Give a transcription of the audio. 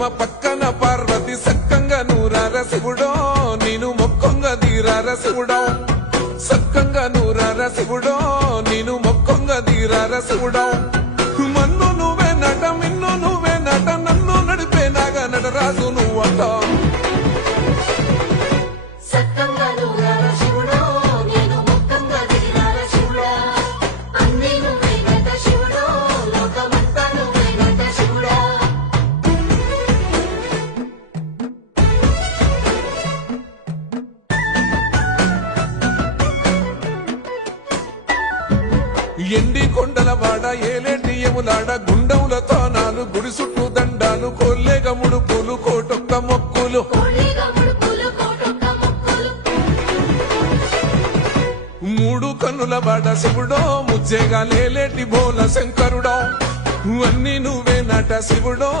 బ్రహ్మ పక్కన పార్వతి సక్కంగా నూరార శివుడో నేను మొక్కంగా దీరార శివుడో సక్కంగా నూరార శివుడో నేను మొక్కంగా దీరార శివుడో మన్ను నువ్వే నట మిన్ను నువ్వే నట నన్ను నడిపే నాగా నటరాజు నువ్వంట ఎండి కొండల వాడ ఏలేటి యములాడ గుండముల తానాలు గుడి చుట్టూ దండాలు కోల్లేగ ముడుపులు కోటొక్క మొక్కులు మూడు కన్నుల వాడ శివుడో ముజ్జేగా లేలేటి బోల శంకరుడో అన్ని నువ్వే నట శివుడో